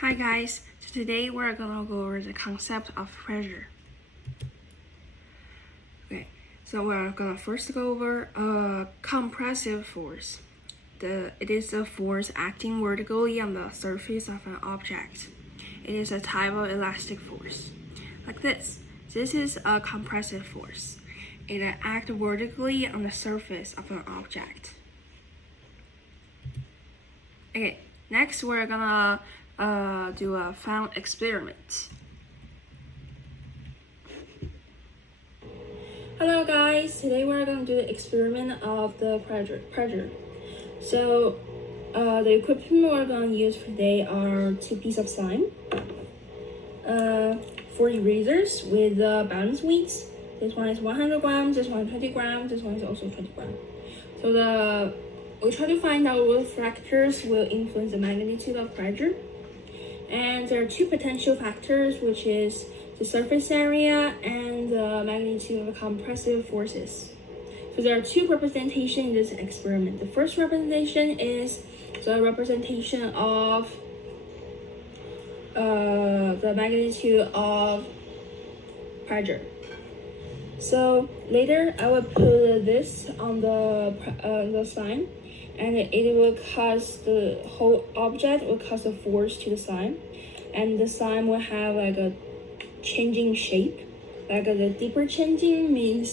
Hi guys, so today we're gonna go over the concept of pressure. Okay, so we're gonna first go over a compressive force. It is a force acting vertically on the surface of an object. It is a type of elastic force. Like this. This is a compressive force. It acts vertically on the surface of an object. Okay, next we're gonna do a fun experiment. Hello guys, today we're going to do the experiment of the pressure. So the equipment we're going to use today are 2 pieces of slime, 4 erasers with balance weights. This one is 100 grams, this one is 20 grams, this one is also 20 grams. So we try to find out what factors will influence the magnitude of pressure. And there are 2 potential factors, which is the surface area and the magnitude of the compressive forces. So there are 2 representations in this experiment. The first representation is the representation of the magnitude of pressure. So later I will put this on the slime, and it will cause the whole object will cause a force to the slime, and the slime will have like a changing shape. Like the deeper changing means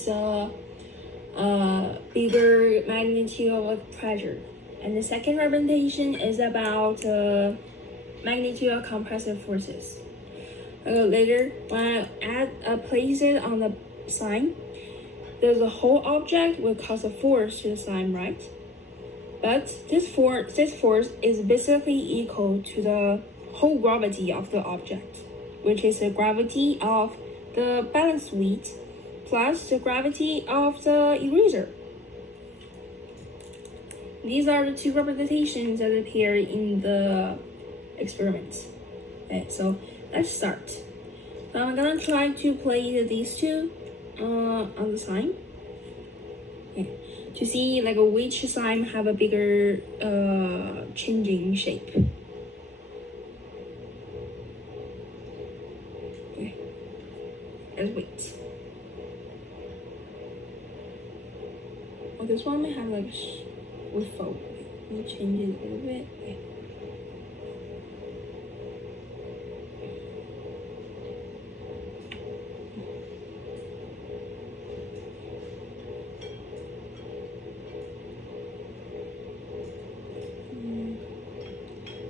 bigger magnitude of pressure. And the second representation is about magnitude of compressive forces. Later, when I place it on the slime, there's a whole object will cause a force to the slime, right? But this force is basically equal to the whole gravity of the object, which is the gravity of the balance weight plus the gravity of the eraser. These are the 2 representations that appear in the experiment. Okay, so let's start. Now I'm gonna try to place these 2 on the slime. Okay, to see like which slime have a bigger changing shape. Okay, let's wait. Oh, this one may have like with fold. Let me change it a little bit. Okay.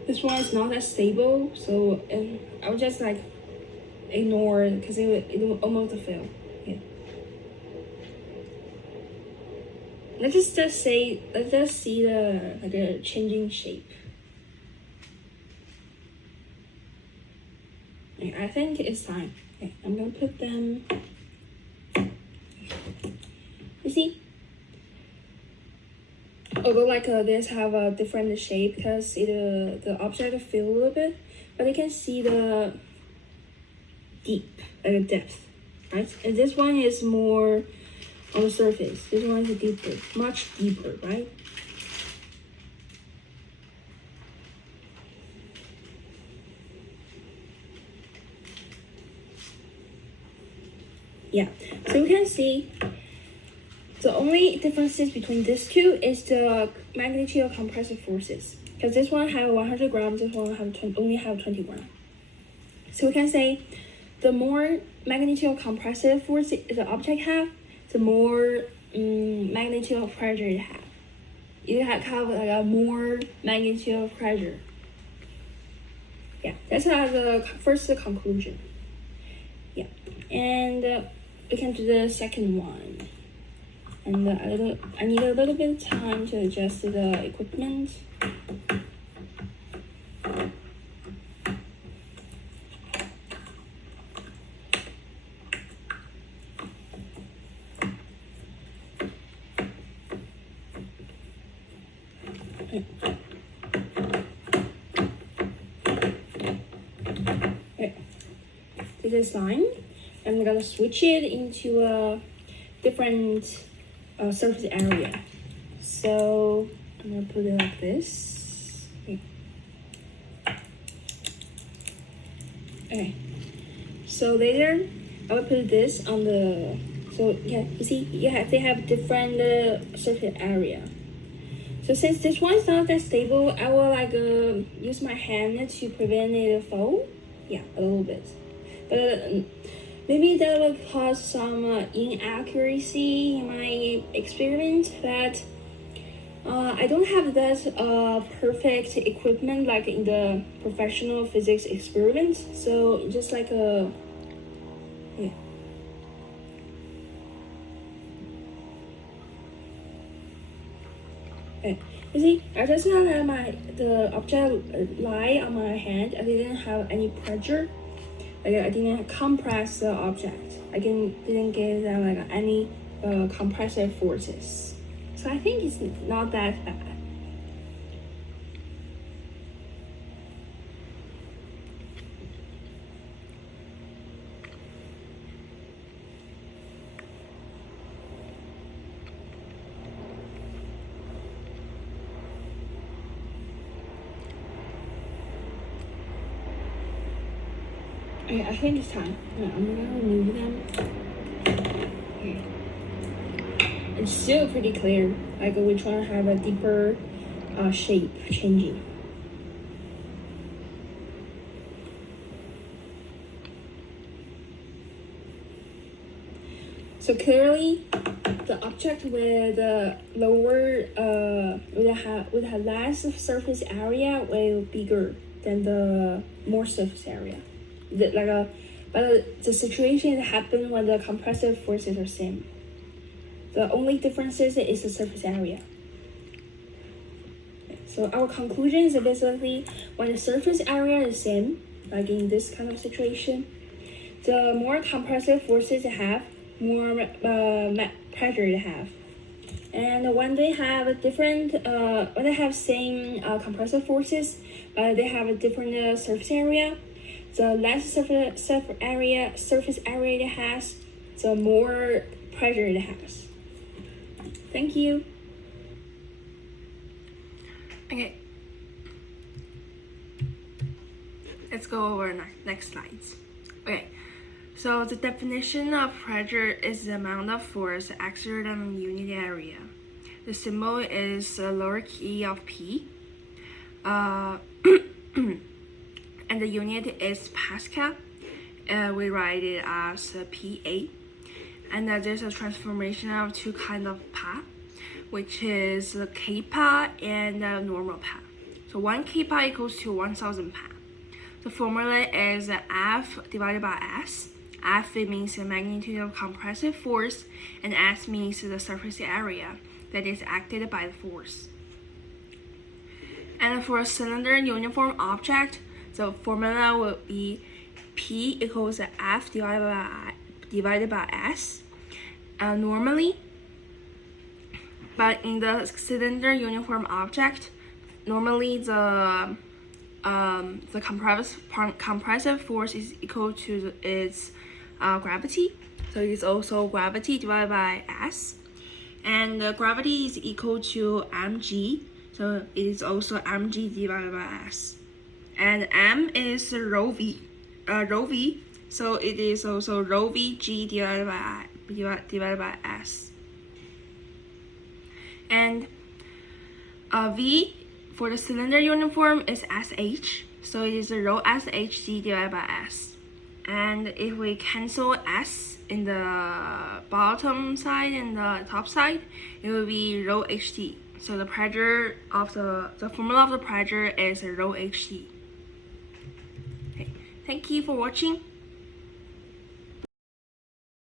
This one is not that stable, so I would just like ignore it because it will almost fail. Yeah. Let's just see the like a changing shape. Okay, I think it's time. Okay, I'm gonna put them. You see? Although like this have a different shape because the object feel a little bit, but you can see the deep, like a depth, right? And this one is more on the surface. This one is deeper, much deeper, right? Yeah, so you can see the only differences between these 2 is the magnitude of compressive forces. Because this one have 100 grams, this one only have 20 grams. So we can say the more magnitude of compressive force the object have, the more magnitude of pressure it have. You have like a more magnitude of pressure. Yeah, that's the first conclusion. Yeah, and we can do the second one. And I need a little bit of time to adjust the equipment. Okay. This is slime. I'm gonna switch it into a different surface area. So I'm gonna put it like this. Okay. Okay. So later, I will put this on the. So yeah, you see, they have different surface area. So since this one is not that stable, I will like use my hand to prevent it to fall. Yeah, a little bit, but maybe that will cause some inaccuracy in my experiment. But I don't have that perfect equipment like in the professional physics experiments. So just like a yeah. Okay. You see, I just now let the object lie on my hand. I didn't have any pressure. Like I didn't compress the object. I didn't get like any compressive forces. So I think it's not that bad. Okay, I think it's time. I'm gonna remove them. Okay. It's still pretty clear. Like we try to have a deeper shape changing. So clearly, the object with the lower with a less surface area will be bigger than the more surface area. But the situation happened when the compressive forces are same. The only difference is the surface area. So our conclusion is basically when the surface area is same, like in this kind of situation, the more compressive forces they have, more pressure they have. And when they have a different, when they have same compressive forces, but they have a different surface area, the less surface area it has, the more pressure it has. Thank you. Okay. Let's go over next slides. Okay. So the definition of pressure is the amount of force exerted on a unit area. The symbol is the lower key of P. And the unit is Pascal. We write it as PA. And there's a transformation of two kinds of Pa, which is the kPa and the normal Pa. So 1 kPa equals to 1,000 Pa. The formula is F divided by S. F means the magnitude of compressive force, and S means the surface area that is acted by the force. And for a cylinder uniform object, the formula will be P equals F divided by S. Normally, but in the cylinder uniform object, normally the compressive force is equal to its gravity. So it's also gravity divided by S. And gravity is equal to mg. So it is also mg divided by S. And m is rho v. So it is also rho vg divided by S. And V for the cylinder uniform is SH, so it is rho SHG divided by S. And if we cancel S in the bottom side and the top side, it will be rho HT. So the pressure of the formula of the pressure is rho HT. Okay, thank you for watching.